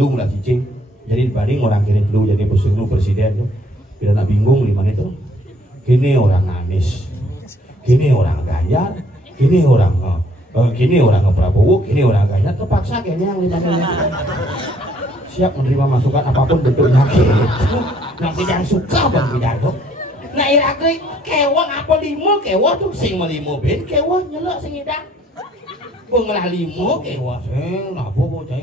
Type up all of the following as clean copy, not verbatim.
lu lah cicing. Jadi dibanding orang kini dulu jadi lu presiden tuh. Kita nak bingung di mana itu. Kini orang Anies, kini orang Ganjar, kini orang Prabowo, kini orang Ganjar. Terpaksa kayaknya yang ditanya siap menerima masukan apapun bentuknya gitu. Yang tidak suka Bang Pidato. Nah iraga kewang apa limo kewah tuh sing melimo ben kewah nyelok sing idang. Pengelah limo kewah sing apa bocah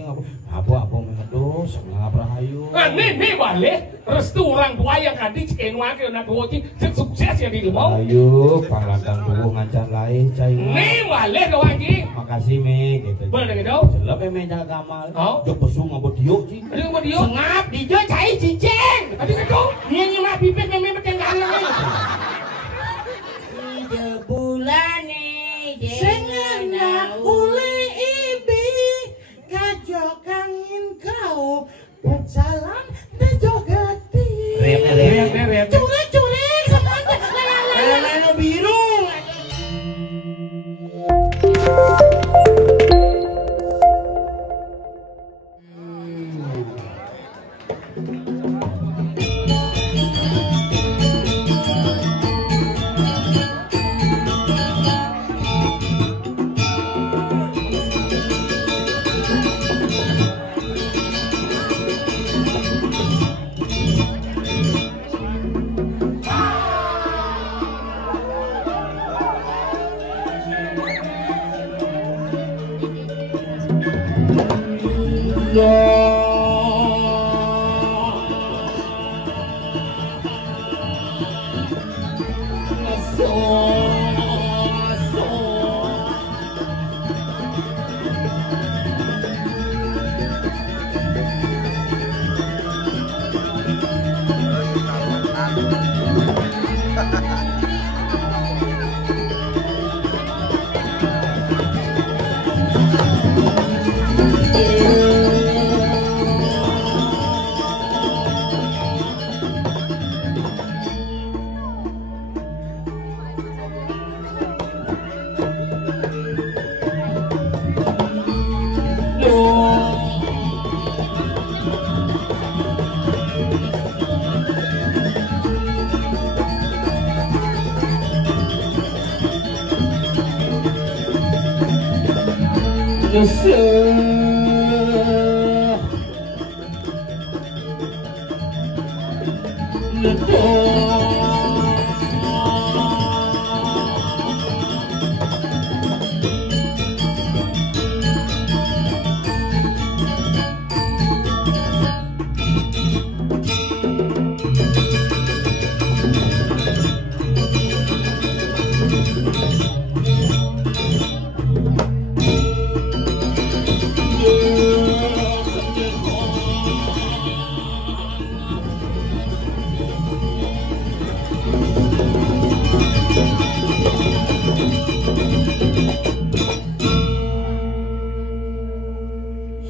apa mengedo sengap rahayu. Nih balik restu orang tua yang kadi cenwa ke nak woti sukses ya di mau. Ayo panglantang tubuh ngancan lain cai. Nih balik doang ki. Makasih me gitu. Boleh gitu. Selep meja gamal. Jok pesung ngabot diuk ci. Aduh ngabot diuk. Sengap dijo cai cicing. Aduh gitu. Nya nyemak pipit meme petenggalan. Ide bulane Senganak uli ibi kajo kangin kau berjalan bejogati. Rep. Curi semuanya Lala biru.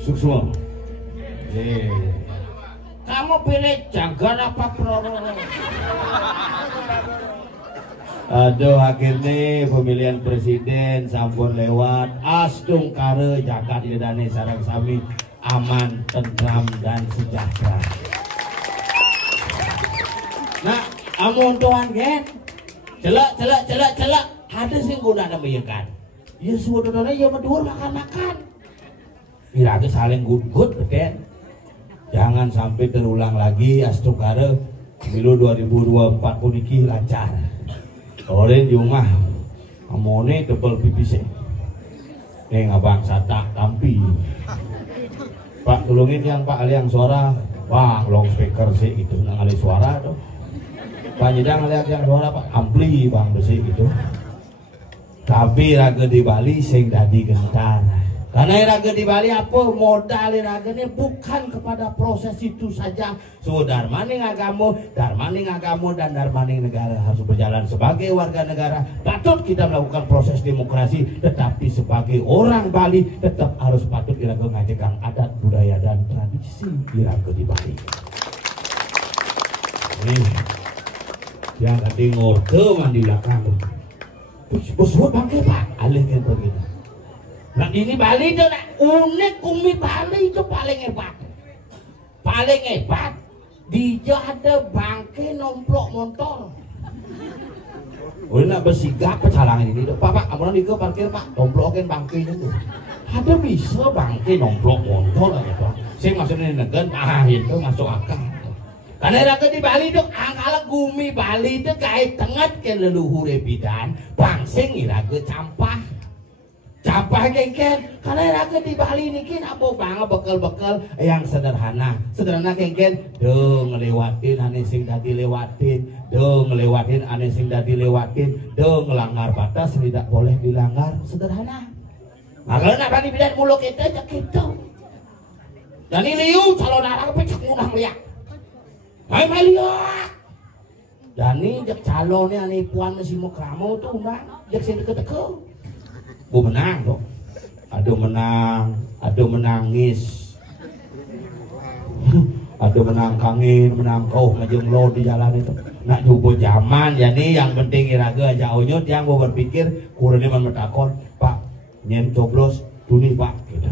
Suksma. Kamu pilih Jagar apa Proro? Aduh, akhirnya pemilihan presiden sampun lewat. Astung kare Jakarta Idane sareng sami aman, tentram dan sejahtera. Nah, amun tuan gen, celak. Ada sih guna namanya. Ya sebetulnya ya berdua makan. Kira-kira saling good beten. Jangan sampai terulang lagi astukare pemilu 2024 puniki lancar. Orang di rumah amone tebel pipis. Ngabang satak tampi. Pak tolongin yang Pak aliang suara, Bang long speaker sih itu nang ali suara tuh. Pak nyedang aliang yang suara Pak ampli Bang besi gitu. Tapi raga di Bali sing dadi gentar. Karena raga di Bali apa modal raganya bukan kepada proses itu saja. So darmaning agama dan darmaning negara harus berjalan sebagai warga negara. Patut kita melakukan proses demokrasi, tetapi sebagai orang Bali tetap harus patut iraga ngajakan adat budaya dan tradisi iraga di Bali. Nih, yang tadi ngorke mandi belakang. Bos bangke Pak, alihkan begitu. Nah ini Bali itu nak unik kumi Bali itu paling hebat. paling hebat dia ada bangke nomplok motor. Udah nak bersigap pecalangan ini, Pak, amunan di ke parkir Pak, nomplokin bangke itu. Ada bisa bangke nomplok motor gitu. Saya maksudnya negen, itu masuk akal. Karena raga di Bali itu angkala gumi Bali itu kait tengat ke leluhur bidan, bangsing iraga campah. Campah kengken, karena raga di Bali ini kan apa banget bekal-bekal yang sederhana kengken, dong ngelewatin ane sing dah dilewatin, dong ngelewatin ane sing dah dilewatin, dong ngelanggar batas tidak boleh dilanggar, sederhana. Makanya nak Bali bidan mulu kita aja gitu. Dan ini liu calon arang pecah munah melihat, hai lihat. Dan ini jak calonnya ane puan masih mau kramo tuh bang, jak sini deket-deket. Bu menang dong, aduh menangis, aduh menang kangin, menang kau ngajeng lo di jalan itu. Nak jubo zaman, jadi yang penting iraga aja onyot yang mau berpikir kurangnya metakon, Pak, nyen coblos tuni Pak, gitu.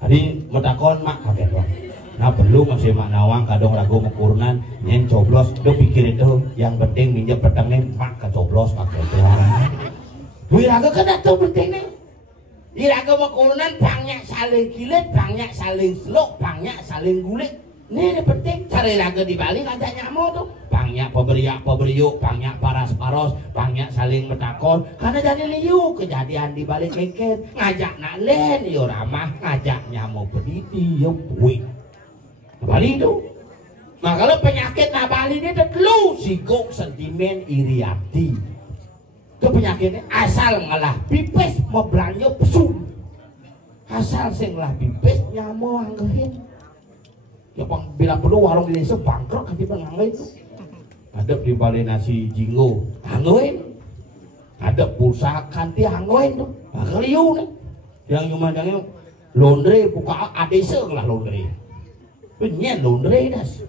Hari metakon mak kaget dong. Nah perlu masih mak nawang kadang ragu mekurunan nyen coblos, do pikir itu yang penting minjem petangnya mak kecoblos pakai doang. Wiraga kan itu penting nih. Wiraga mekurunan banyak saling kilit, banyak saling selok, banyak saling gulit. Ini penting. Cari raga di Bali ngajak nyamuk tuh. Banyak peberiuk, banyak paras-paros, banyak saling metakon. Karena jadi liu kejadian di Bali kengken. Ngajak nak len, yo ramah. Ngajak nyamuk berdidi, yo buik. Bali itu. Nah kalau penyakit na Bali ini terlalu sigok, sentimen, iri hati. Itu penyakitnya asal ngalah pipes mau belanja pesum, asal sing ngalah pipes nyamuk anggehin. Ya bang bila perlu warung di desa bangkrut kan kita ngangge itu. Ada di Bali nasi jinggo anggehin, ada pulsa kanti anggehin tuh, ageliu nih. Yang cuma laundry buka adesa lah laundry, penyen laundry das.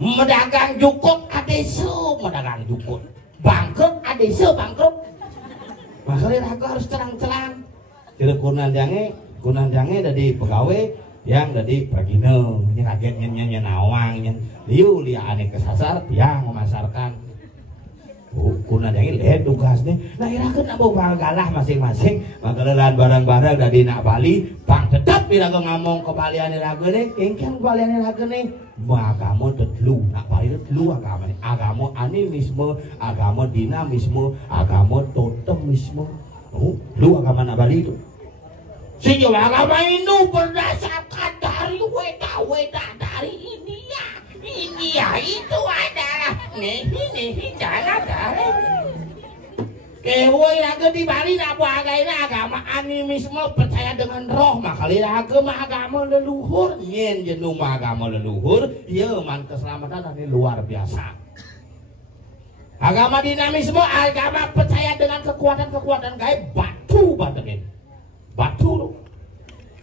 Medagang jukut adesa, medagang jukut. Bangkrut, adesa bangkrut. Makanya aku harus terang-terang. Jadi kunan jange dari pegawai yang dari pragino, ini kagetnya nawang, liu liya aneh kesasar, yang memasarkan. Kunan jange lihat tugasnya. Nah irakan nak bawa galah masing-masing. Makanya barang-barang dari nak Bali, bang tetap irakan ngomong ke Bali ane raga nih, kengkeng Bali ane raga nih. Agama tetlu, nak Bali tetlu agama nih. Agama animisme, agama dinamisme, agama totemisme. Lu agama nak Bali itu. Sejauh agama itu berdasarkan dari weda dari India. India itu adalah nehi jalan dari. Kewoi raga di Bali nak agama animisme percaya dengan roh, makanya agama leluhur, nyen jenung agama leluhur, ya man keselamatan ini luar biasa. Agama dinamisme, agama percaya dengan kekuatan gaib, batu baterin, batu,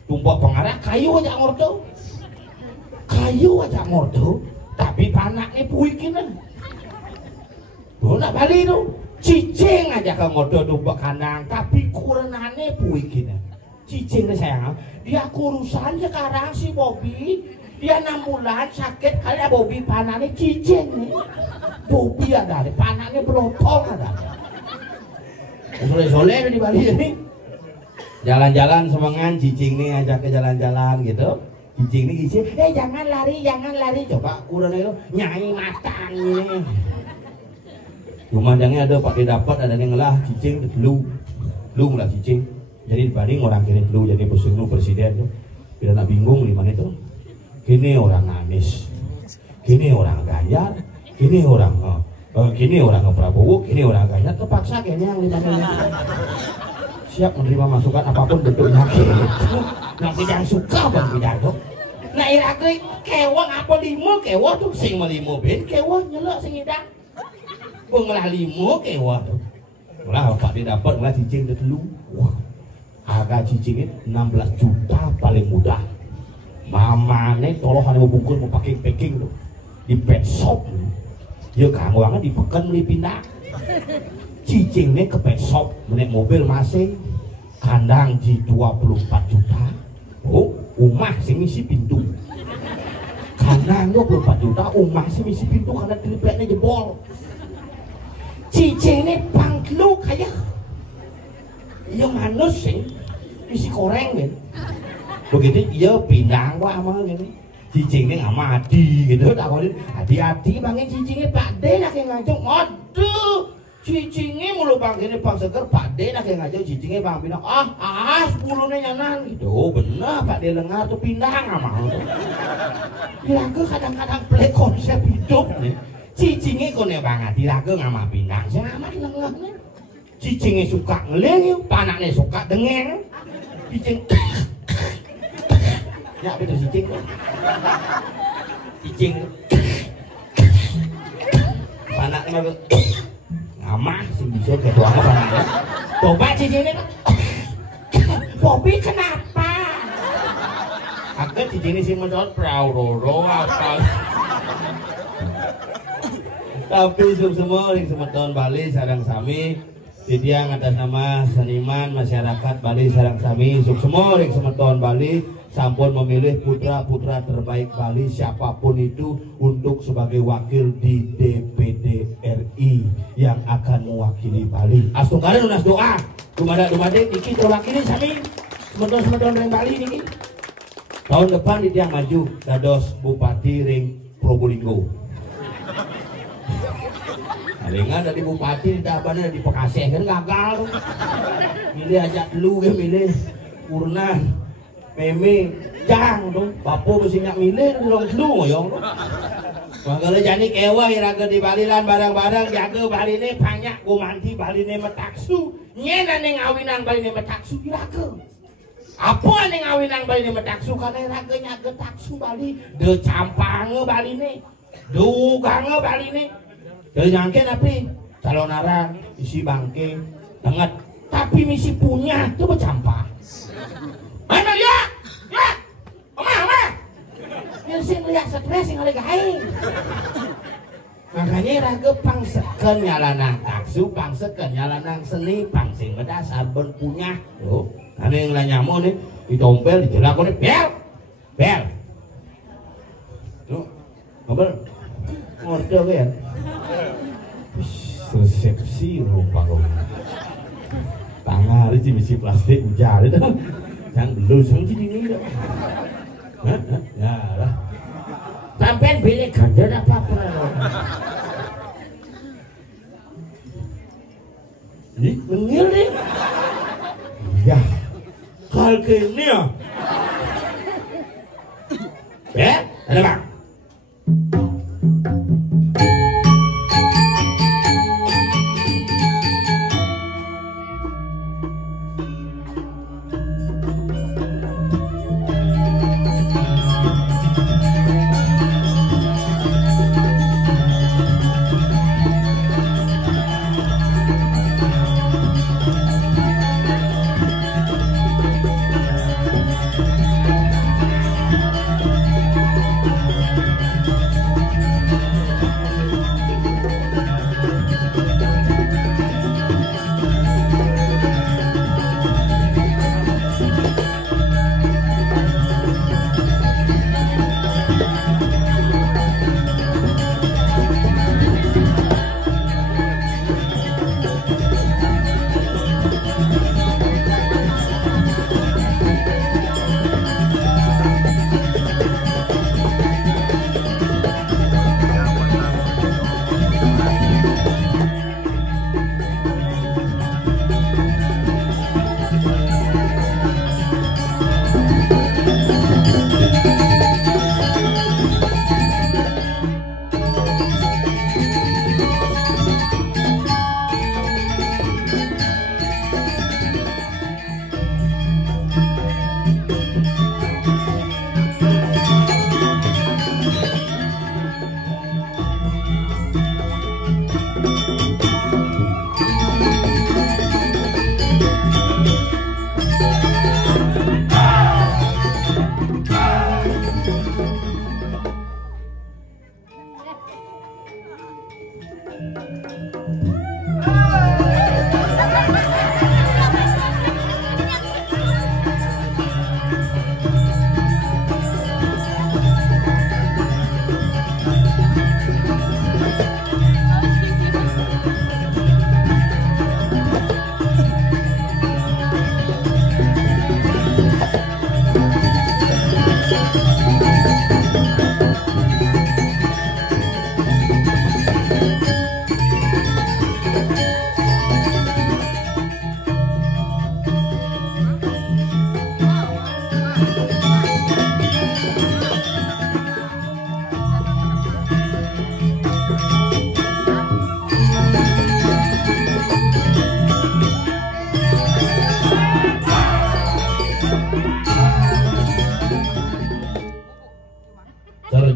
tumpuk pengarah kayu aja ngordo, tapi panak nih puikinan, nak Bali itu. Cicing aja ke ngodo tumbak kandang, tapi kurenane puikin. Cicing nih sayang, dia kurusan sekarang si Bobby, dia 6 bulan sakit kali Bobby panahnya cicing nih. Bobby ada, panahnya berotong ada. Sore-sore di Bali ini, jalan-jalan semangan cicing nih ajak ke jalan-jalan gitu. Cicing nih isi, jangan lari, coba kurenane itu nyai matang ini. Rumahnya ada pak dapat ada yang ngelah cicing lu ngelah cicing jadi dibanding orang kiri lu jadi presiden tuh tidak nak bingung di mana itu kini orang Anies kini orang Ganjar kini orang Prabowo kini orang Ganjar terpaksa kayaknya yang lima siap menerima masukan apapun bentuknya yang tidak suka bang pidato. Nah iraga kewang apa limo kewah tuh sing melimo ben kewah nyelok sing idang. Pengelah limo kewah tuh. Lah Pak didapat ngelah cicing dulu. Wah. Harga cicingnya 16 juta paling mudah. Mamane tolohan mau bungkus mau pakai packing tuh. Di pet shop. Ya kangwangan dipekan beli pindah. Cicingnya ke pet shop menaik mobil masing kandang di 24 juta. Oh, Omah sing misi pintu. Kandang 24 juta, omah sing misi pintu karena tripleknya jebol. Cicing ini pangklu kayak iya manus sih isi koreng kan begitu iya pindang wah mah gini cicingnya nggak mati gitu tak kolin hati-hati bangin cicingnya Pak D nak yang ngajak aduh cicingnya mulu bang gini bang seger Pak D nak yang ngajak cicingnya bang pindah 10-nya nyanan gitu bener Pak D lengar tuh pindang nggak mau diraga kadang-kadang play konsep hidup nih cicingnya kone banget diraga nggak mau pindang saya amat lengahnya cicingnya suka ngeleng panaknya suka dengeng cicing ya betul cicing panaknya ngamah sih bisa ketuanya panaknya coba cicingnya Bobby kenapa agak cicingnya sih menurut prauroro apa tapi semua yang semeton Bali sarang sami Didiang atas nama seniman masyarakat Bali sarang sami suk semua yang semeton Bali sampun memilih putra-putra terbaik Bali siapapun itu untuk sebagai wakil di DPD RI yang akan mewakili Bali. Astungkaren unas doa dumade iki terwakili sami semeton ring Bali niki. Tahun depan Didiang maju dados Bupati ring Probolinggo. Alingan dari bupati di Tabanan di Bekasi kan gagal. Milih aja dulu ya milih Urnan, Meme, Jang tuh. Bapo mesti nyak milih di long dulu ngoyong. Makanya jadi kewa iraga di Balilan barang-barang jaga Bali ini banyak gumanti Bali ini metaksu. Nyena ning awinan Bali ini metaksu iraga. Apa ning awinan Bali ini metaksu karena iraga nyaga taksu Bali. De campange Bali ini, dugange Bali ini. Dari nyangke tapi calon arang isi bangke banget tapi misi punya tuh bercampur mana ya oma yang sing lihat stres yang ada gaing makanya raga pangseken nyalanang taksu pangseken nyalanang seni pangsing berdasar ben punya tuh ada yang lah nyamuk nih ditompel dijelak nih bel tuh ngobel ngordo kan resepsi rupa tangan ini misi plastik ujar itu jangan belum sih ini ya lah sampai beli ganda apa ini mengil nih ya kal kini ya ada bang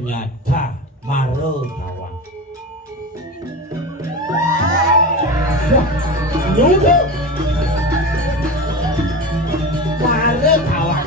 ternyata mare tawang. Nuduh mare tawang.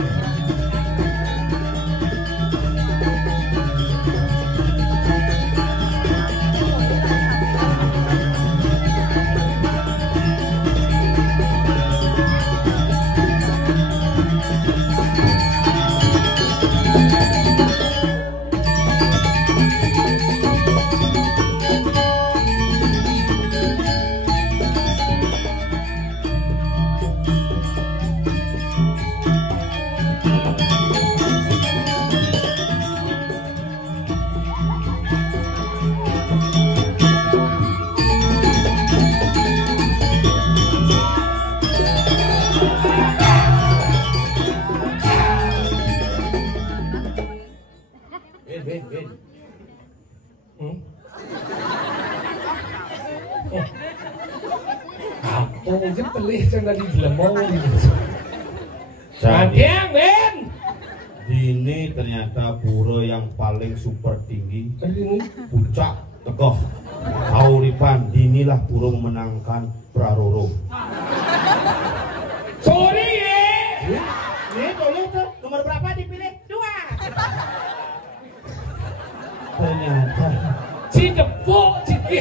Ben. Apa sih pelih yang tadi dilemong gitu. Santiang, Ben. Ini ternyata pura yang paling super tinggi. Ini Puncak tekoh kauripan dinilah pura memenangkan Praroro. sorry ya. Ini boleh tuh nomor berapa dipilih? 2. Ternyata Si Depok, Ciki.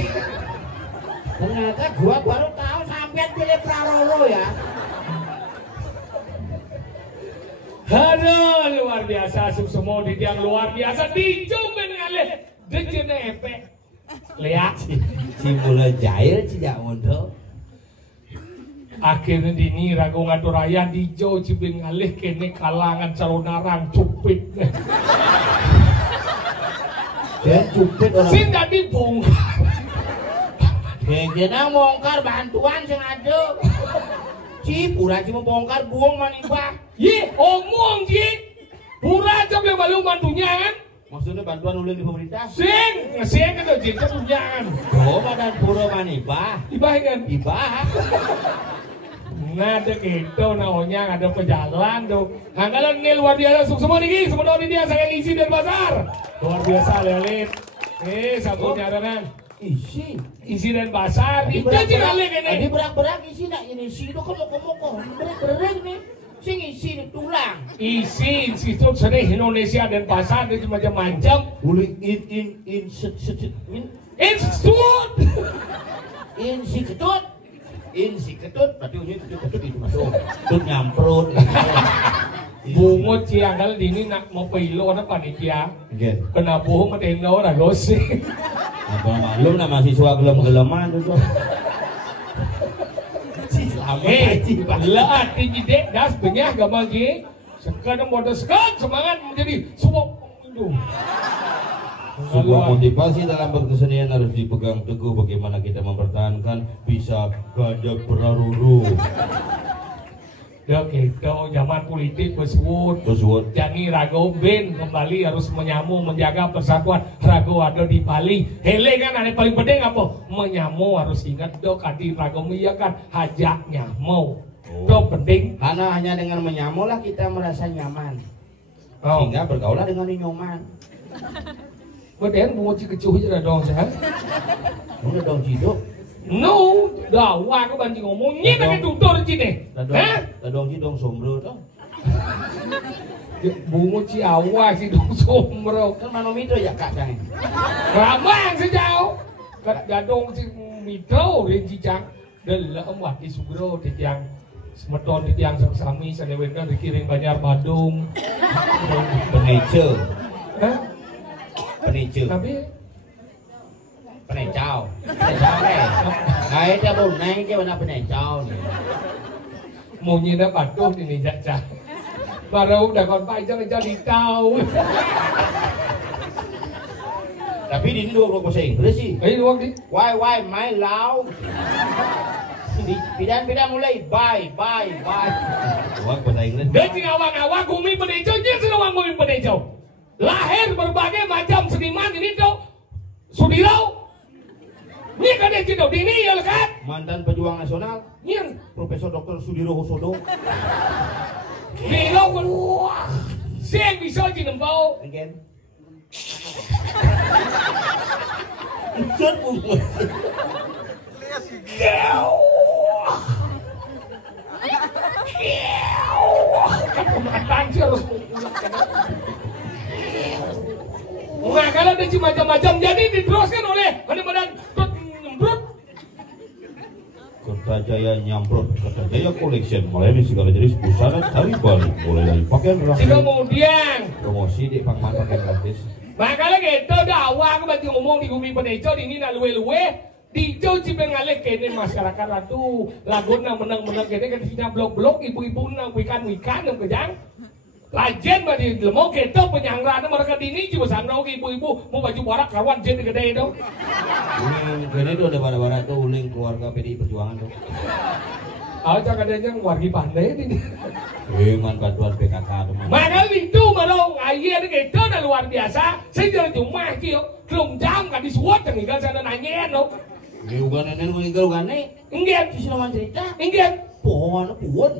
ternyata gua baru tahu sampean pilih Praroro ya. Aduh, luar biasa, semua di tiang luar biasa, dicoba ngalih, dejene epek. Lihat, Si mulai jail tidak untuk. akhirnya dini ragu ngatur raya dijo cibin ngalih kene kalangan calon narang cupit. Saya cupit orang. Sing tadi bongkar. Kena bongkar bantuan sing ada. Pura cuma bongkar buang manibah. Ye, omong Ji. Pura aja beli balik mantunya kan? Maksudnya bantuan ulin di pemerintah. Sing itu Ji kepunjaan. Oh, badan pura manibah. Ibah kan? Ibah. Nah, ada gitu, naonya ada pejalan tuh. Anggalan ini luar biasa, semua nih, semua di dia saya isi dari pasar. Luar biasa, lelit. Sabunnya ada kan? Isi dan pasar. Itu sih kali Tadi ini. berak-berak isi nak ini isi itu komo-komo. Berak-berak nih. Sing isi nih tulang. Isi Institut Seni Indonesia dan pasar itu macam-macam. Uli Institut. Insi ketut, berarti ini ketut itu masuk. Ketut nyamprut. Bungut ciangal dini nak mau pilo na panitia. Gen. Kena buhong matendo na gosip. Apa maklum na mahasiswa gelem-geleman itu. Selamat Laat dijidek das benyah gamal ji. Sekarang modal sekarang semangat menjadi suap itu. Sebuah motivasi dalam berkesenian harus dipegang teguh bagaimana kita mempertahankan bisa gajah Praroro. Ya gitu, zaman politik bersuut. Jadi Rago Ben kembali harus menyamu, menjaga persatuan. Rago ada di Bali. Hele kan ada paling penting apa? Menyamu harus ingat dok adi Rago mengiyakan hajak nyamu. Dok penting. Karena hanya dengan menyamu lah kita merasa nyaman. Sehingga bergaulah dengan nyoman. Kemudian mau kecuh aja dong saya. Udah dong hidup. No, dah wah ke banci ngomongnya kan tutur cine. Hah? Dong hidung sombro tuh. Bungut si awak si dong sombro. Kan manomito ya kak cang. Ramang sejauh. Kat gadong si mitro rin cicang. Dalam wah di sugro di tiang semeton di tiang sami sanewena dikirim Banjar Badung. Penece. Hah? Penece. Tapi Penecau nih. Kayak dia belum naik ke mana penecau nih. mau nhìn nó bật tốt thì mình dạy chả và đâu đã còn bay cho đi tao. Tapi di ini dua bahasa Inggris sih. Ấy đúng không đi? Why my lao. Pidan mulai bye. Wah bahasa Inggris. Dia tinggal awang kumi penecau, dia sudah awang kumi penecau. Lahir berbagai macam seniman ini tuh Sudirau. Ini kan dia cinta dini ya kan? Mantan pejuang nasional. Ini Profesor Dr. Sudiro Husodo. Bilo kan wah. Siang bisa cinta bau. Again. Unsur bungut. Kepematan sih harus pulang. Nah, kalau ada macam-macam jadi diteruskan oleh Badan nyemprot. Kertajaya nyamprot, Kertajaya Collection melayani segala jenis busana dari Bali, mulai dari pakaian rakyat. Kemudian Promosi di Pangman pakaian gratis. makanya kita dakwah ke bagi ngomong di bumi peneco di ini na luwe-luwe di jauh cipengalek kene masyarakat ratu laguna menang-menang kene kan sini blok-blok ibu-ibu nang wikan-wikan nang kejang. Lajen badi lemong kita penyangraan mereka dini cuma sandau ibu-ibu mau baju borak kawan jen gede itu. Ini tuh ada bara-bara tuh uling keluarga PDI Perjuangan tuh. Aja kadang wargi pandai ini. Man bantuan PKK teman. Makanya itu marong ayah itu udah luar biasa. Saya jadi cuma kio kelum jam kan disuat yang tinggal sana nanya no. Ini bukan nenek meninggal bukan nih. Enggak, Di sini cerita. enggak. Pohon puan.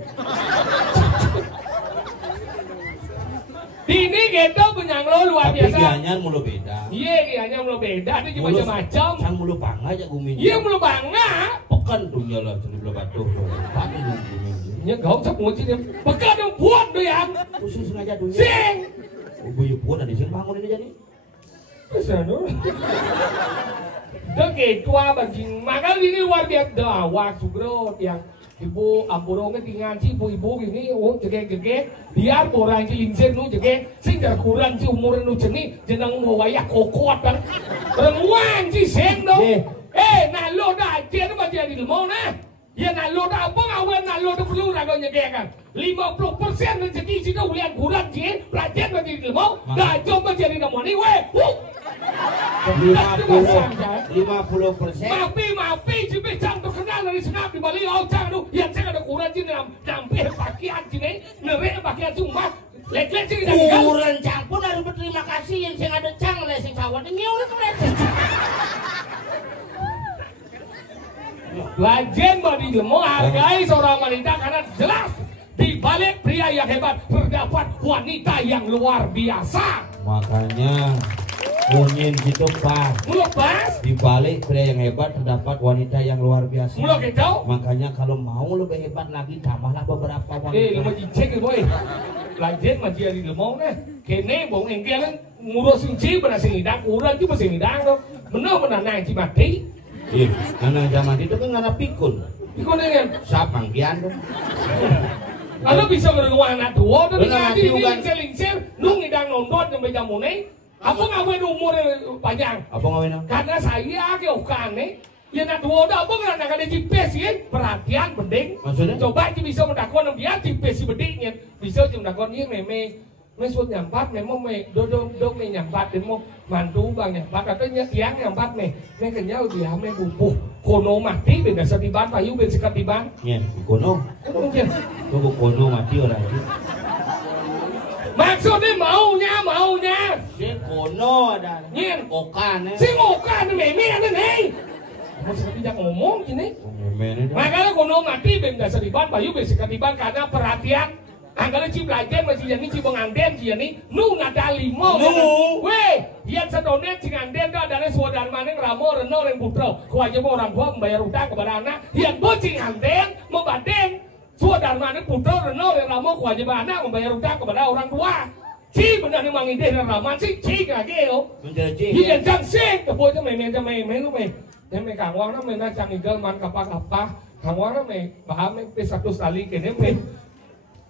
Ini kita penyanglo luar Tapi biasa. kianyan mulu beda. Iya, kianya mulu beda. Ini cuma macam-macam. Sang mulu pangga aja gumi. Iya mulu bangga. Pekan dunia lah jadi belah batu. Pati dunia. Nya gak usah puji dia. Pekan yang buat tuh yang. Khusus sengaja dunia. Sing. Ubu puan ada sini bangun ini jadi. Kesana. Oke, tua bagi. Maka ini luar biasa. Dawak Sugro yang ibu ampurongnya tinggal si ibu-ibu ini oh jege-jege biar orang cilingser nu jege sing kurang si umur nu jeni jenang mau wayak kokot kan renguan si seng dong nalo dah dia tu macam di lemau nah ya nalo dah apa ngawen nalo dah perlu raga jege kan 50% rezeki si dah ulian kurang si pelajar macam di lemau dah jom macam di lemau ni weh 50%. Mapi, cipe cang terkenal dari senap di Bali, oh cang tu, yang saya ada kurang sih nampir pakaian sini, nerek pakaian cuma, lek-lek sih kita tinggal. Kurang cang pun harus berterima kasih yang saya ada cang lah, sing sawat ini udah keren. Lajen badi lemo hargai seorang wanita karena jelas di balik pria yang hebat terdapat wanita yang luar biasa. Makanya Munyin situ pas. Mulu pas. Di balik pria yang hebat terdapat wanita yang luar biasa. Mulu gitu. Makanya kalau mau lebih hebat lagi tambahlah beberapa wanita. Lama cicek boy. Lajen masih ada di lemong nah. Kene bong engkel kan ngurus sing benar sing hidang, urang juga sing hidang tuh. Benar nang ci mati. Iya, anak zaman itu kan nggak pikun. Pikun kan. Sapang kian tuh. Kalau bisa ngurung anak tua tuh nanti ini lingsir, nung hidang nondot sampai jamune. Apa ngawen umur panjang? Apa ngawen? Karena saya ke ukane, ya nak dua dah apa kerana ada GPS ya perhatian penting. Maksudnya? Coba ci bisa mendakon dia GPS bedingnya bisa ci mendakon dia meme mesut nyampat memang me dodong me nyampat demo mantu bang nyampat katanya tiang nyampat me kenyal dia me bumbuh kono mati beda setiban payu beda sekat tiban. Iya, kono. Kono mungkin. Tuh kono mati orang itu. Maksudnya maunya. Si kono ada. Nyen. Okan. Si okan meme ada nih. Mau seperti yang ngomong sini. Makanya kono mati benda seriban bayu besi ketiban karena perhatian. Angkala ci belajar masih jadi ci pengantin ci jadi nu nada limo. Weh, yang sedonet ci nganten dah dari saudara maning ramo reno reng putro. Kewajiban orang tua membayar utang kepada anak. Yang bocing nganten membanding saudara maning putro reno reng ramo kewajiban anak membayar utang kepada orang tua. Ci benar ni mangin deh raman ci kageo. Menjadi. Yang jang sing keboy tu meme lu me. Meme kangwang na me na cang igal man kapah kangwang na me paham me satu kali kene me.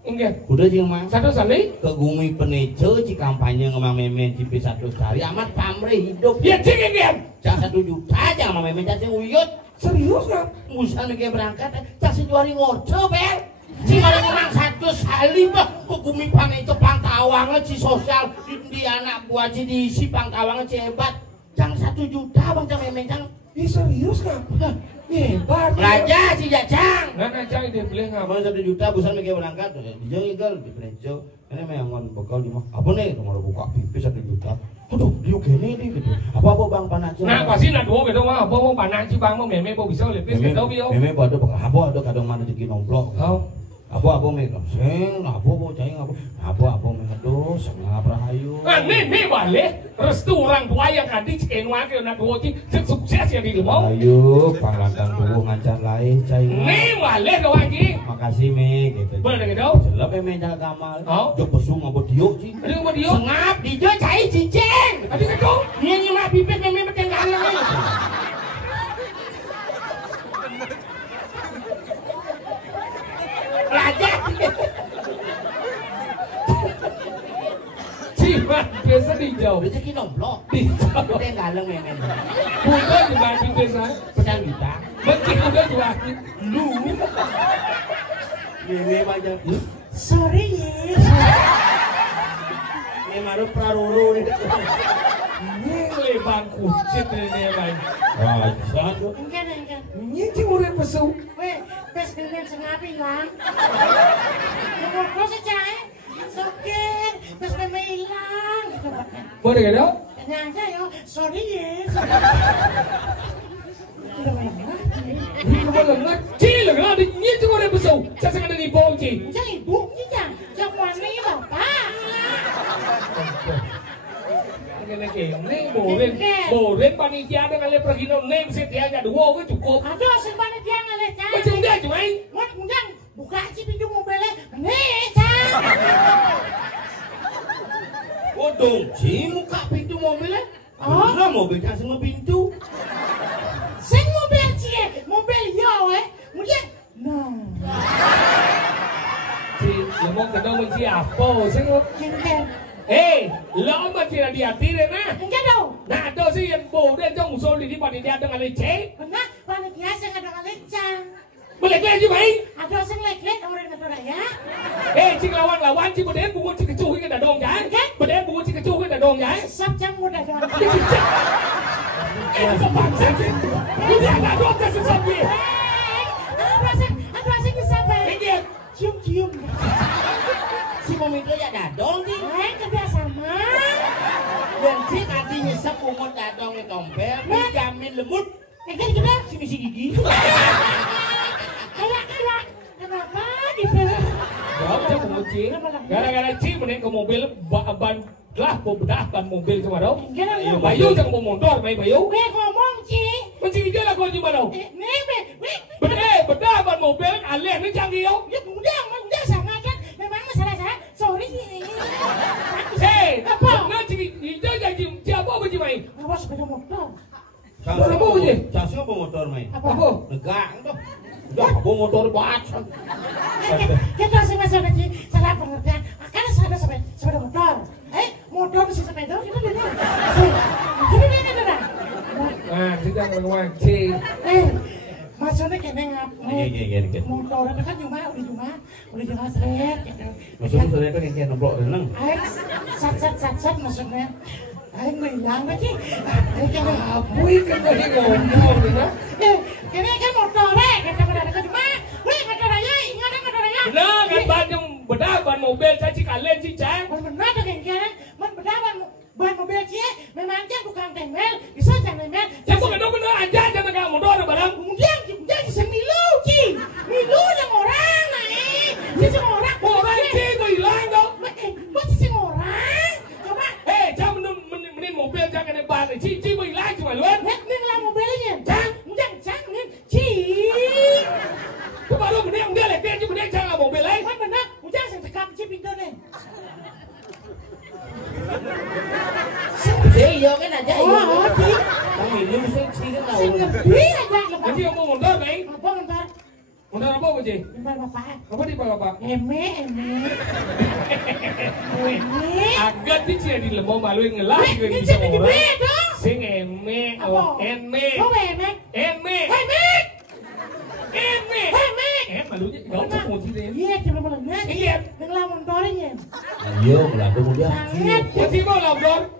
Enggak. Udah sih mah. Satu kali. Ke Gumi Peneco ci kampanye ngemang memen cipi 1 kali amat pamre hidup. Ya cing enggak. Cak 1 juta aja sama memen cacing uyut. Serius kan? Musan kayak berangkat cacing juari ngoco bel. Si malah ngemang 1 kali mah ke Gumi Peneco pangtawangan si sosial di anak buah ci diisi pangtawangan ci hebat. Cang 1 juta bang cang memen cang. Ih serius kan? Hebat. Raja si jacang. Nah cang dia beli nggak? Mau 1 juta busan kayak berangkat. Dia igal di Peneco. Ini memang bekal di mah. Apa nih? Kalau buka pipi 1 juta. Aduh, dia gini nih gitu. Apa bang panaci? Nah pasti nak dua gitu mah. Apa panaci bang mau meme mau bisa lebih kita bio. Meme pada apa ada kadang mana rezeki nomplok. Oh. Apa mereka sing, apa cai apa mereka do sengap rahayu. Nih balik restu orang tua yang ada cek nuake nak dua ti sukses yang di mau. Ayo panglantang dulu ngancar lain cai. Nih balik doang ki. Makasih me gitu. Boleh gitu. Jelek me jaga gamal. Oh. Jok pesung apa diuk sih. Ada apa dia? Sengap di jo cai cincin. Ada gitu. Ini nyimak bibit meme petenggalan. Raja. Cimat biasa dijauh. Rezeki nomblok. Dijauh. Petenggalan meme. Bukan dibanding biasa. Pedang kita. Mencik udah dibanding. Lu. Meme aja. Sorry ya. Meme harus praruru nih. Ini lebang kucit ini baik. Ah, satu. Enggak. Ini cimurnya pesu. Weh, pes dengan sengapi hilang. Ngomong sih cai. Soker, pes meme hilang. Boleh gitu? Nyangka yo, sorry ya. Ini kemana nak? Cila kan ada ini cimurnya pesu. Saya sangat ada ibong ci. Jangan ibu, jangan mana ya bapak. Ini boren panitia dengan le pergi no name setianya dua ke cukup. Aduh, sebenarnya dia ngalet cai. Macam dia cuma. Kemudian buka aja pintu mobilnya. Nih, cai. Bodong, si muka pintu mobilnya. Oh. Nah, mobil kasih pintu. Sing mobil cie, mobil yo kemudian nah. Si lemong kedua menci apa? Saya Kenten. lo mà chỉ là đi ăn tí đấy na. Enggak dong. Nah, itu sih yang bodoh trong số di panitia dengan leceh. Benar, panitia saya nggak ada lecang. Melek lagi baik. Ada sing lek-lek orang nggak ya. Cik lawan cik beden bungut cik kecuh kita dong jangan. Beden bungut cik kecuh kita dong jangan. Sab jam muda dong. Apa bangsa cik? Ini ada dong kasih sapi. Ada sing bisa baik. Ini Cium-cium. Si momi itu ya dadong sih. Kerja sama. Dan si kaki nyesep umut dadong di tompel. Dijamin lembut. Kita Si misi gigi. kayak kenapa gitu? Jawab cik bungut cik. Gara-gara cik mending ke mobil ban lah bedah ban mobil cuma dong. Iya, Bayu jangan mau motor, main Bayu. Gue ngomong sih. Mencik dia lah kau cuma dong. Bedah ban mobil alih ni canggih yo. Ya udah sama kan. Memang masalah sorry. Apa? Nah cik hijau jadi siapa apa cik main? Apa sepeda motor? Apa aja? Casnya apa motor main? Apa? Negang tuh. Udah apa motor bacot. Kita sih masalah sih salah pengertian. Kan ada sepeda motor. Motor si sepeda kita beda. Kita beda. Nah, kita ngomong cik. Maksudnya kena ngap. Iya. Motor itu kan cuma udah seret gitu. Maksudnya saya itu kayak nemplok renang. Sat maksudnya. Aing bilang aja. Apa ikan tadi ngomong gitu? Kena kan motornya kita kan cuma. Motor raya, ingat motor raya. Benar kan ban yang bedah ban mobil saya cik kalian cik cang. Benar tuh kan. Bedah ban mobil cie. Memang dia bukan temel, bisa jangan temel. Ya bukan dong benar aja jangan nggak motor barang. Kemudian bisa milu ci. Milu yang orang naik. Dia orang. Orang cik gue hilang dong. Masih sing orang. Coba. Jangan menin mobil jangan yang ban cik gue hilang cuma luan. Nih lah mobilnya. Jangan nih. Ci. Itu baru menin dia lek dia cuma dia jangan mobil lain. Kan benar. Jangan saya tekap ci pintu nih. Iya kan aja. Oh, ci. Kami ini sih kan tahu. Sing ngerti aja. Nanti yang mau motor nih. Apa ntar? Motor apa cik? Ntar bapak. Apa di bapak? Eme. Agak di cik di lemah maluin ngelah gue Ini bisa jadi orang. beda. Sing eme, eme. Oh, eme. Eme. Malunya gak usah mau cik deh. Iya, cuma melengah. Iya. Ngelah motornya. Ayo meladu muda. Sangat. Masih mau labdor?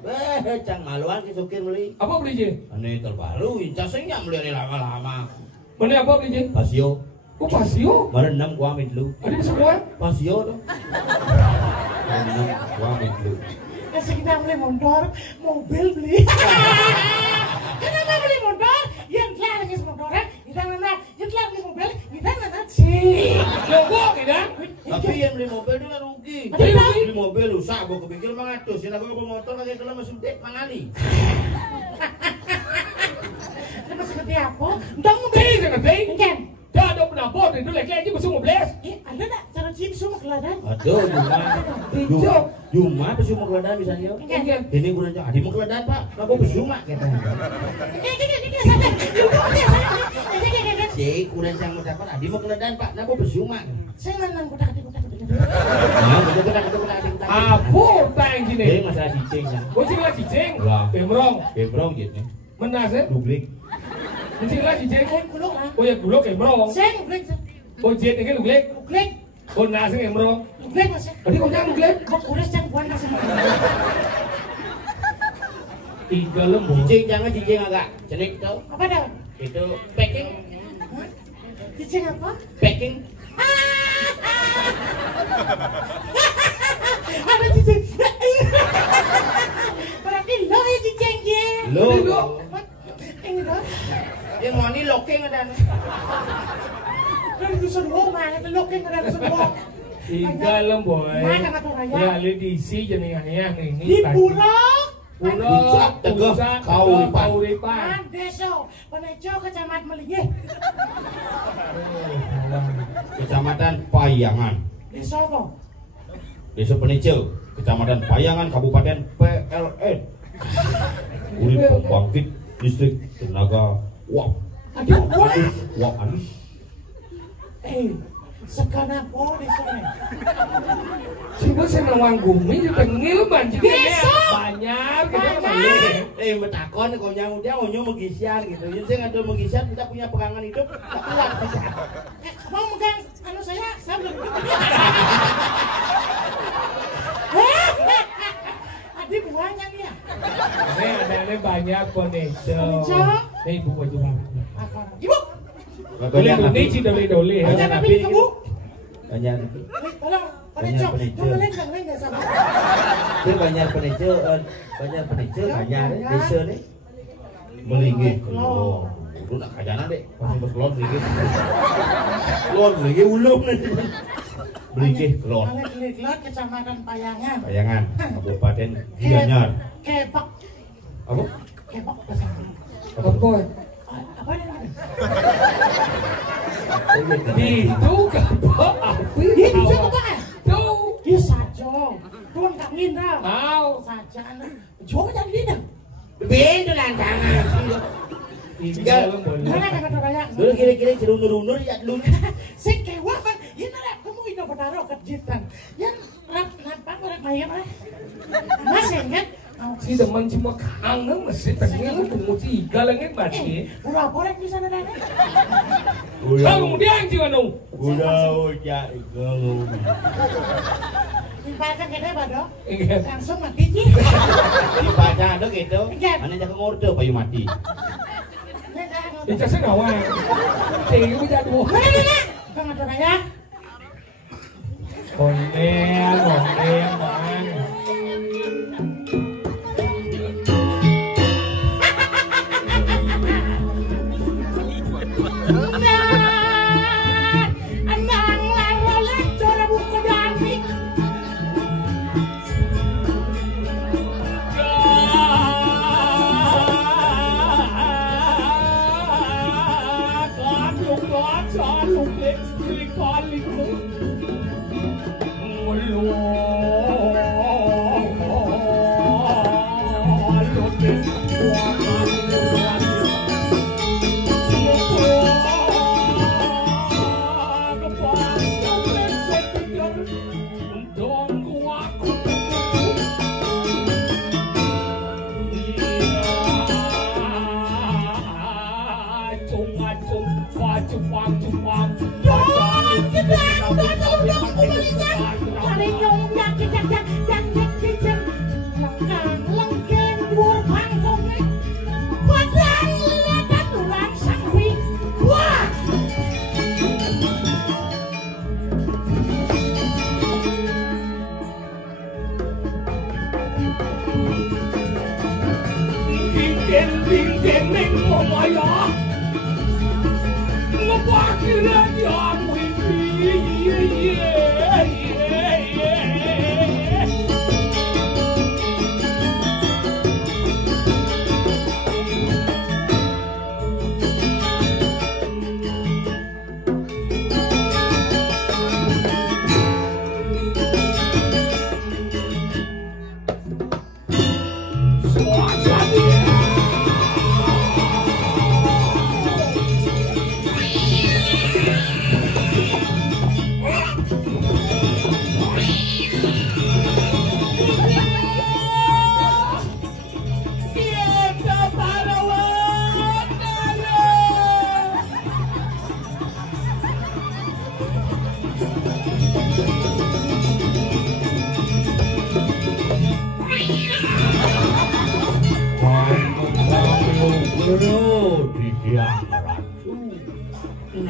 Cang maluan si sopir beli. Apa beli cik? Aneh terbaru, casnya beli ini lama-lama. Mana apa beli cik? Pasio. Oh pasio? Mana 6 gua ambil dulu. Ada semua? Pasio dong. Mana 6 gua ambil dulu. Kasih kita beli motor, mobil beli. Kenapa beli motor? Yang telah lagi motornya, kita nana. Yang telah beli mobil, kita nana sih. Logo kita? Tapi yang beli mobil itu kan rugi. Beli mobil rusak, gue kepikir mangatus. Yang aku bawa motor kagak kelam masuk dek mangali. Apa seperti apa? Dong mobil. Jangan deh. Kan? Dah ada penabot itu lagi aja besok mobles. Ada tak cara cium semua keladan? Aduh, Juma besuma keladan misalnya. Ini gue nanya, adi mau keladan pak, kenapa besuma kita? Si kurang yang mau dapat, adi mau keladan pak, kenapa besuma? Saya menang kutak-kutak. Apa tang sini? Ini masalah cicing ya. Gue cinglah cicing. Gembrong gitu. Menas ya? Dublik. Cinglah cicing. Kuluk lah. Oh ya gulok gembrong. Saya ngulik. Oh jet ini luglek. Ngulik. Oh nasi gembrong. Ngulik mas. Tadi kau jangan luglek. Kok kurus jangan buan mas. Tiga lembu. Cicing jangan cicing agak celik tau. Apa dah? Itu packing. Cicing apa? Packing. Ada cicing. Berarti lo ya cicing dia. Lo. Ini dah. Yang mau ni locking ada. Dari dusun rumah ada locking ada dusun rumah. Tiga lembu. Mana kata raya? Ya lidisi jenengannya nih. Di Purok. Purok. Tegak Kauripan. Man Deso, Penejo Kecamatan Melingih. Kecamatan Payangan. Desa apa? Desa Penejo, Kecamatan Payangan, Kabupaten PLN. Unit Pembangkit Listrik Tenaga Uap. Aduh, wah. Uap Anis. Sekarang apa desa ini? Coba saya mewanggungi di tengil banjir. Desa. Banyak. Metakon kau nyamu dia onyo megisian gitu. Jadi saya ngadu megisian kita punya pegangan hidup tak kuat. Mau megang anu saya belum. Adi buahnya nih ya. Ini banyak konejo. Nih ibu baju banget. Ibu. Doli sih doli. Banyak tapi kamu. Banyak. Tolong Penejo. Kamu lain nggak sama. Itu banyak Penejo, banyak desa nih. Melingih. Oh, itu nak kajana deh. Pas kelon melingih. Kelon melingih ulung nih. Melingih kelon. Kelon Kecamatan Payangan. Payangan, Kabupaten Gianyar. Kebak. Apa? Kebak bersama. Apa? Apa yang ada? Itu kapal api. Ini bisa apa? Tuh. Dia saja. Tuan tak ngindah. Mau. Saja anak. Coba jadi dia. Bentuk lantangan. Tiga lembu. Mana kata banyak? Dulu kira-kira cerunur-unur ya dulu. Si kewa kan. Ini rap kamu itu bertaruh kejitan. Yang rap nampang rap bayar lah. Mas kan? Si teman cuma kangen masih tengil ketemu tiga lagi banjir. Udah boleh di sana dah. Kemudian juga nung. Udah ojak ganggu. Dibaca kita bado. Ingat. Langsung mati sih. Dibaca ada gitu. Mana jaga ngorde payu mati. Itu saya ngawang. Tinggi bisa dua. Mana? Kau nggak tahu ya? Konten, man.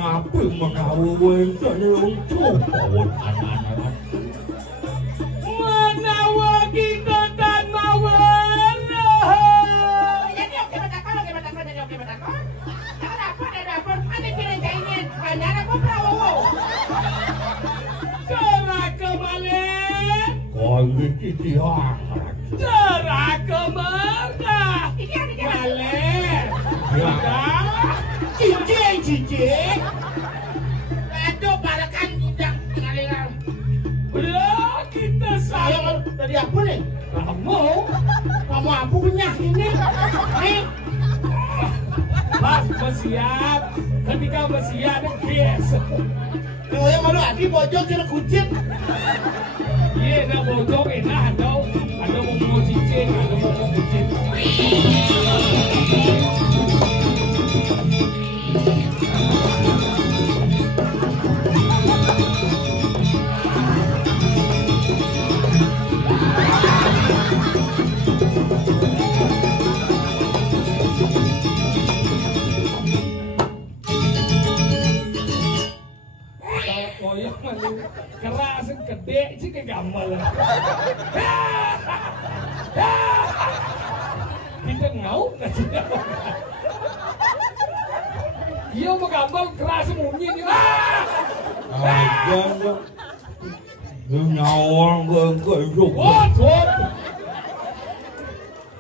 Nabi menawi wentene untuk pawon anak-anak. Menawa kita tan mawon. Jadi oke betakon. Kenapa ada apa? Ada pilih bandara apa Prabowo? Cara kemalen. Kali titihan. Cara kemerda. Malen. Ya. Cincin. Aduh, barakan tidak ngalingan. Udah kita sayang. Dari apa nih? Kamu Kamu punya ini? pas bersiap. Ketika bersiap yes. Yang malu adi bojong kira kucing. Iya, nak bojong enak ada mau cincin, ada mau kucing. Koyok malu keras gede sih kayak gamal. Kita ngau nggak sih? Iya mau gambar keras bunyi nih. Aja. Nyawang genggung. Wot.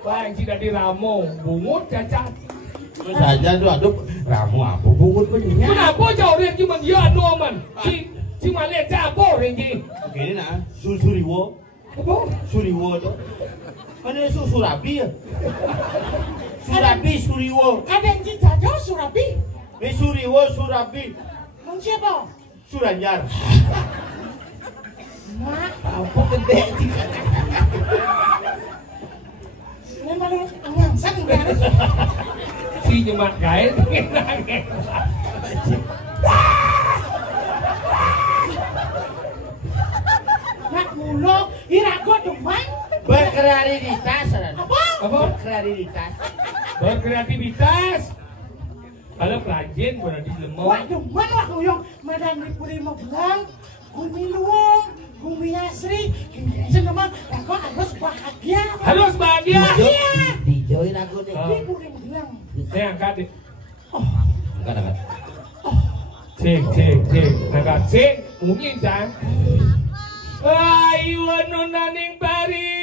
Bang tidak diramo, bungut cacat. Saja tuh aduh ramu apa bungut banyak. Kenapa jauh dia cuma dia aman? Cuma lihat cabur ini. Gini nah, Suriwo. Apa? Suriwo tuh. Mana Surabi ya? Suriwo. Ada yang jajah Surabi. Suriwo, Surabi. Mau siapa? Suranyar. Mak, Apa gede sih? ini malu ngangsan kan? Si cuma gaya nangis. Mak mulo, irago deman. Berkreativitas. Apa? Berkreativitas. Berkreativitas. Kalau rajin berarti lemah. Wah deman wah kuyong madan dipuri mau bilang. Gumi luwung, gumi asri, gumi senema, aku harus bahagia. Harus bahagia. Dijoin aku nih. Dipuri mau bilang. Saya angkat deh. Angkat. Cek. Angkat cek. Mungkin kan. Ayo nunaning bari.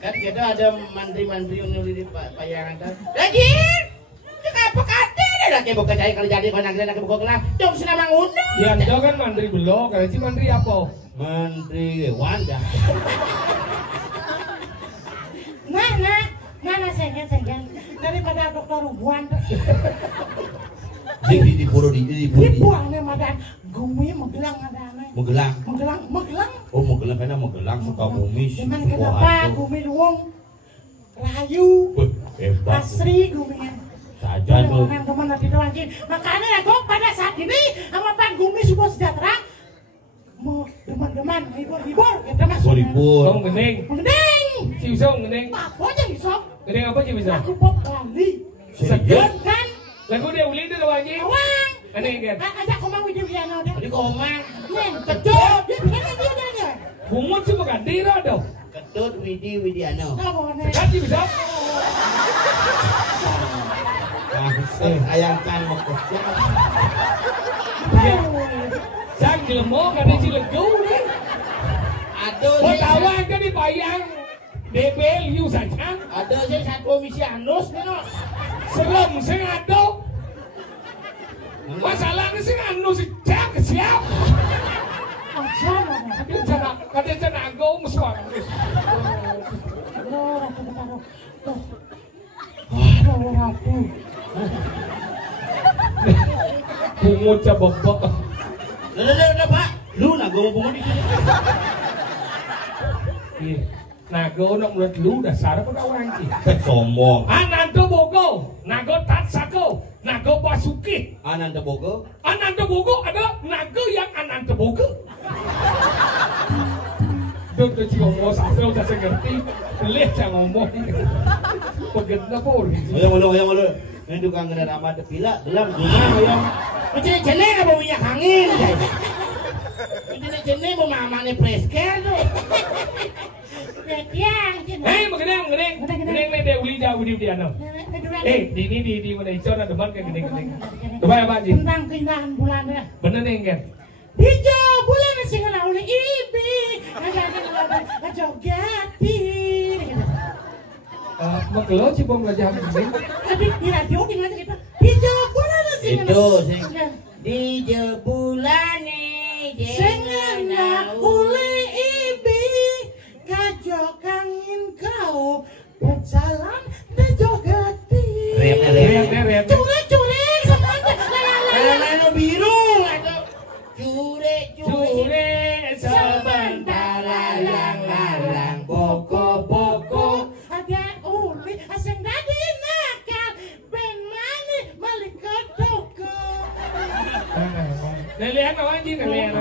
Kan kita ada mantri-mantri yang nyuri di payangan kan. Rajin, kenapa kate dah kayak buka cahaya kalau jadi kau nak buka kelas, dong senang undang. Yang jauh kan mandri belum. Kalau si mandri apa? Menteri Wanda. Nah, senggan. Daripada dokter Rubuan. Di puro. Dibuang nih madan, gumi menggelang ada aneh. Magelang. Oh Magelang karena Magelang suka bumi. Cuman kenapa gumi luwung, rayu, Hebat. asri guminya. Saja tuh. Teman-teman nanti lagi. Makanya aku pada saat ini sama Pak Gumi semua sejahtera. Mau teman-teman hibur kita masuk. Libur. Song gening. Mending. Si bisa gening. Apa aja bisa? Gening apa sih bisa? Aku pop Bali. Segan. Kan? Lagu dia uli dia lagi. Awang. Aneh kan. Ajak komang Widi Wiana udah. Jadi komang. Nih, kecil. Dia bilang dia. Bungut sih bukan dira dong. Ketut Widiano. Nah, pokoknya. Segan sih bisa. Ayam kan mau kecil. Sang jelemo kan di Cilegon nih. Aduh. Mau tawain kan di Payang. DBLU saja. Ada sih satu komisi anus nih no. Serem sing ado. Masalahnya sing anu si siap. Kata saya nago meswang. Ratu betaro. Wah, ratu. Bungut sa bobok. Udah Pak. Lu nago mau bungut di sini. Iya. Nago nak mulut lu dasar apa orang sih? Sombong. Ananda Bogo, Nago Tatsako, Nago Basuki. Ananda Bogo. Ananda Bogo adalah naga yang Ananda Bogo. Tuh sih ngomong sampai udah saya ngerti, lihat saya ngomong. Pegetna pun. Yang malu. Ini tukang kena ramah tepila, dalam dunia yang. Macam jenek apa minyak angin? Jenek mau mamane presker tu. Hei, mengeneng nih Dewi jauh di ano. Di mana itu ada depan kayak gede. Coba ya Pak Ji. Tentang keindahan bulannya. Bener nih kan? Hijau bulan singa oleh ibi, ada jogati. Makelo sih bang belajar gede. Tapi di radio di mana kita? Hijau bulan singa. Itu sing. Hijau bulan singa oleh ibi, kajok angin kau berjalan di jogati. Rem. Curi sama Lala biru. Cure sebentar lalang poko. ada uli asing dadi nakal ben mani balik ke toko. Nelihat apa anjing nelihat?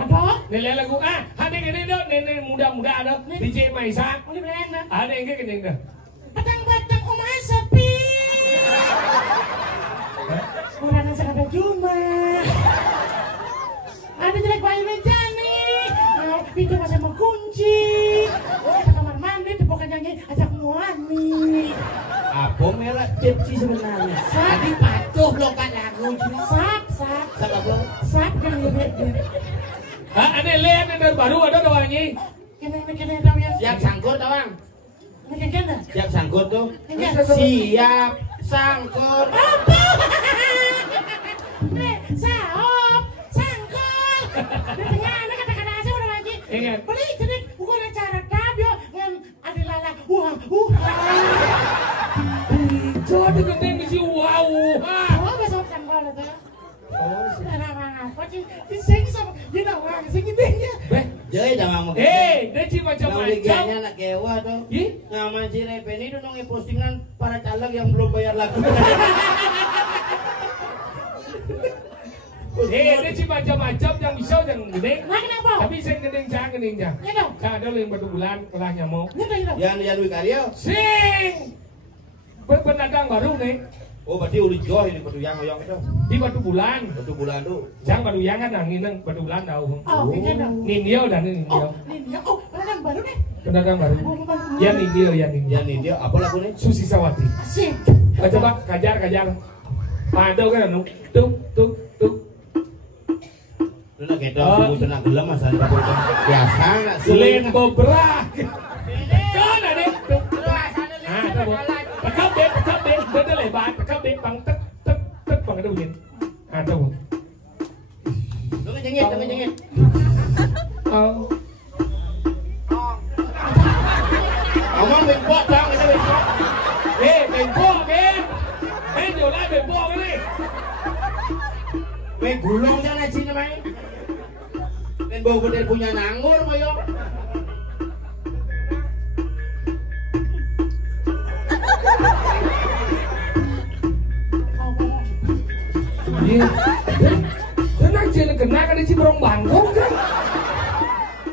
Nelihat lagu ada gini dong, nenek muda ada DJ Maisa. Uli berenang Ada yang kayak gini dah. batang-batang umay sepi. Orang yang ada cuma. Ada jelek bayi mejani. Pintu masih mau kunci. Ke kamar mandi tepokan nyanyi ajak muani. Apa merah cepci sebenarnya? Tadi patuh lo kan aku. Sak apa? sak yang lebih. Ada lihat yang baru ada doang ini. Kene tahu yang Siap sangkut tawang. kene. Siap sangkut tuh. Kene. Siap sangkut. Apa? Saop, sangkul. Di tengah ada kata-kata asing udah lagi. Ingat. Beli jadi ukur acara kabio ngan adilala. Coba gede misi wow. Oh, besok sangkul itu. Oh, sudah apa sih? Sing sama, you know, sing idenya. Jadi dah mau. Dia cuma macam-macam. Liganya nak kewa tuh. Ih, Ngaman si Repen itu nong postingan para caleg yang belum bayar lagu. dia cuma macam-macam yang bisa yang gede. Nah, kenapa? Tapi saya gedeng cang. Ya dong. Cang ada yang batu bulan kelah nyamuk. Gitu. Yang Wikaryo. Sing. Pendatang baru nih Oh berarti udah jauh ini batu yang oyong itu. di batu bulan. Batu bulan tuh. Cang batu yang kan angin nang batu bulan tahu. Oh, gitu. Nindio dan Oh, Nindio. ini dia. Oh, orang baru nih. Pendatang baru. Ya Nindio. Yang ini dia apa lagunya? Susi Sawati. Asik. Coba kajar. Pado kan anu. Tuk. Lu nak kita semua tenang gelem masa biasa nak Sulit bobrak. Kan ada. Tekap deh. Beda lebar. Tekap deh bang tek bang ada bunyi. Ada bu. Lu ngejengit. Oh. Ngomong bengkok bang, kita bengkok. Bengkok kan. Jualan bengkok kan ni. Gulung sana sini namanya. Dan bau bedel punya nanggur koyo. Iya. Tenang cile kena kan di Ciberong Bangkok kan.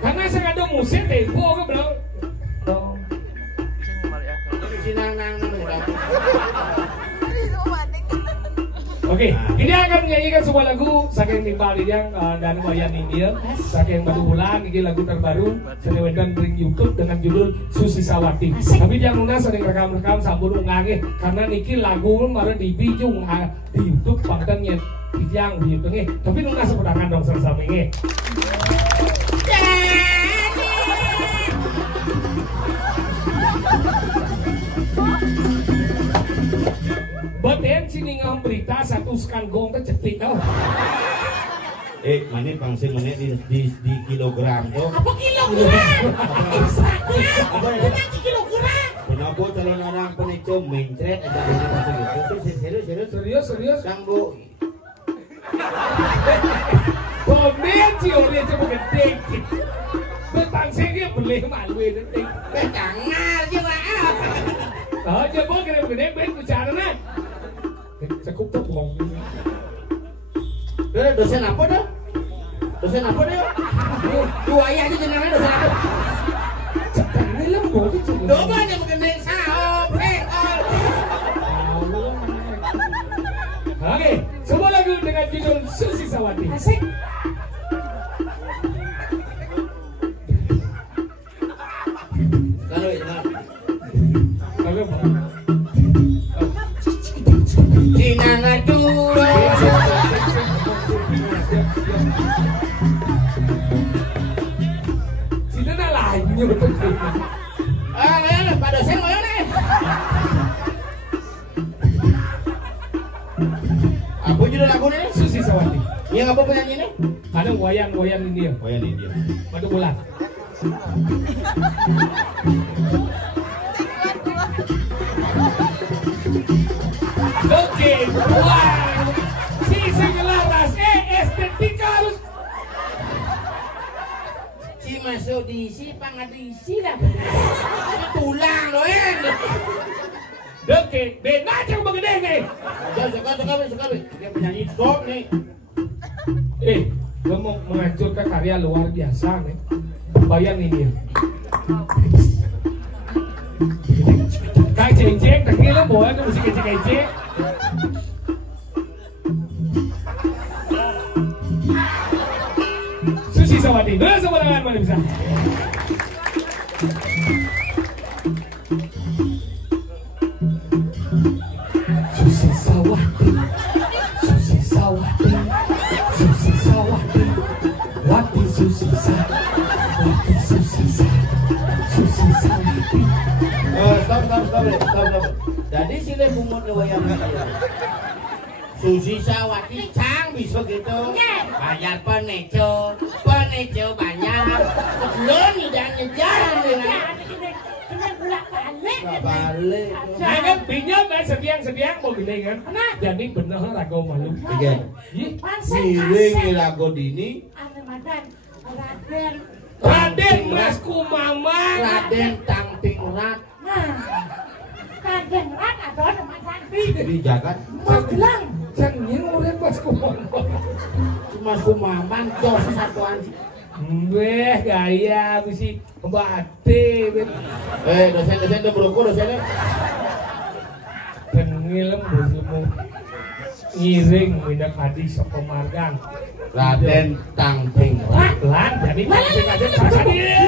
Karena saya ada musik tempo kan belum. Sinang. Oke, ini akan menyanyikan sebuah lagu saking timpal yang dan Wayan India, saking Batu Bulan, ini lagu terbaru Senewendan bring YouTube dengan judul Susi Sawati. Tapi jangan lupa sering rekam sambung ungange karena niki lagu kemarin di bijung di YouTube pangkatnya yang di YouTube tapi lunas sepedangan dong sama ini. Baten sini ngam berita satu skanggong tercetik tau. Mana pangsin mana di kilogram tuh. Apa kilogram? Instagram. Apa ya? Bukan kilogram. Kenapa calon orang penicum mencret ada ini pangsin gitu? Serius. Kang Bu. Komen dia cuma gede. Betangsinya beli malu itu. Jangan juga. Oh, coba gede ben bicara nak. Cukup tuh ngomong. Dosen apa dah? Dua ya aja jenengan dosen apa? Ini lembut itu. Coba aja mengenai sahop, Oke, sebuah lagu dengan judul Susi Sawati. Asik. Kalau itu Lagu apa? Sinangadura. Sini nak lainnya betul. Ngoyon Pak dosen ngoyon Apa judul lagu ini? Susi Sawati. Yang apa penyanyi ini? Ada wayang India. Wayang India. Madu bulan. Oke, wow. Si Laras, estetika harus Masuk diisi, pangadisi lah. Tulang loh Oke, benar yang begede nih. Sekali. Dia penyanyi top nih. Lo mau menghancurkan karya luar biasa nih. Bayang ini ya. Kayak ceng-ceng, tak kira boleh tuh musik kece-kece. Susi Sawati, bersama dengan mana bisa? Susi Sawati, Wati Susi Sawati. Stop. Jadi sini bungut wayang kaya. Susi Sawati cang bisa gitu. Bayar peneco banyak. Belum dan jarang dengan. Balik. Nah kan binya kan sediang mau gede kan. Jadi bener rago malu. Iya. Miring Pansen. lagu dini. Raden Mas Kumamang. Raden Tangting Rat. Raden Rat ada nama Ranti. Di jagat. Magelang. Jangan urip Mas Kumamang. Cuma Kumamang jos satu anjing. Weh gaya mesti kembate. Dosen udah berokok dosennya. Pengilem bosumu ngiring minyak hadis saka margang. Raden Tangting Rat. Lan jadi tangting aja terasa dia.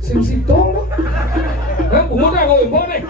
Sing sitong. Hah, bunga dah kau ibu nih.